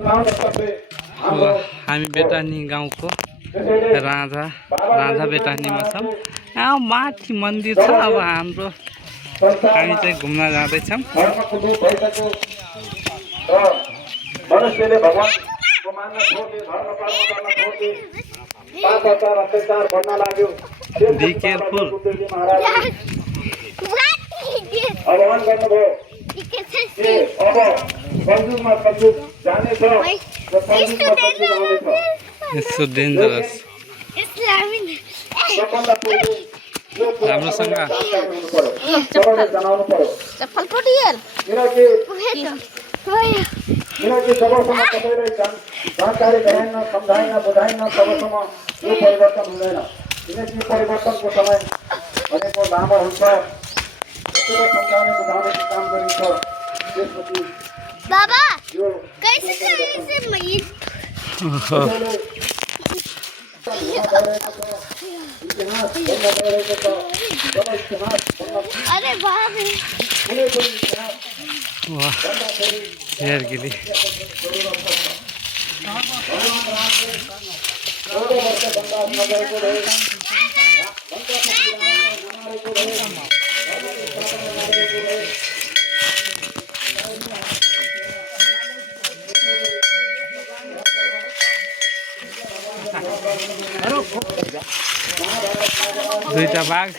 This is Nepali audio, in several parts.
ल हामी बेटानी गाउँको राजा बेटानीमा छौँ। यहाँ माथि मन्दिर छ। अब हाम्रो हामी चाहिँ घुम्न जाँदैछौँ। मनुष्यले भगवानको मान्न छोड्ने, धर्म कर्म गर्न छोड्ने, पाप आचार अत्याचार बढ्न लाग्यो। Be careful. महाराज आह्वान गर्नुभयो कि अब कलयुगमा कलयुग जानेछ र कलयुगमा कलयुग आउनेछ। It's so dangerous. सबभन्दा पहिले यो राम्रोसँग सबैले जनाउनु पर्यो। चप्पल फुटिएल किनकि जबसम्म कसैलाई जानकारी गराएन, सम्झाएन, बुझाएन, तबसम्म यो परिवर्तन हुँदैन। किनकि यो परिवर्तनको समय भनेको लामो हुन्छ। सम्झाउने बुझाउने काम गरिन्छ। त्यसपछि बाबा यो कैसे कैसे मैं अरे बाप रे वाह शेयर गिरी दुईटा बाघ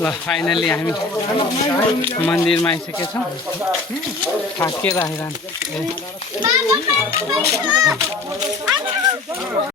ल फाइनली हामी मन्दिरमा आइसकेका छौँ। थाकेर आइरहनु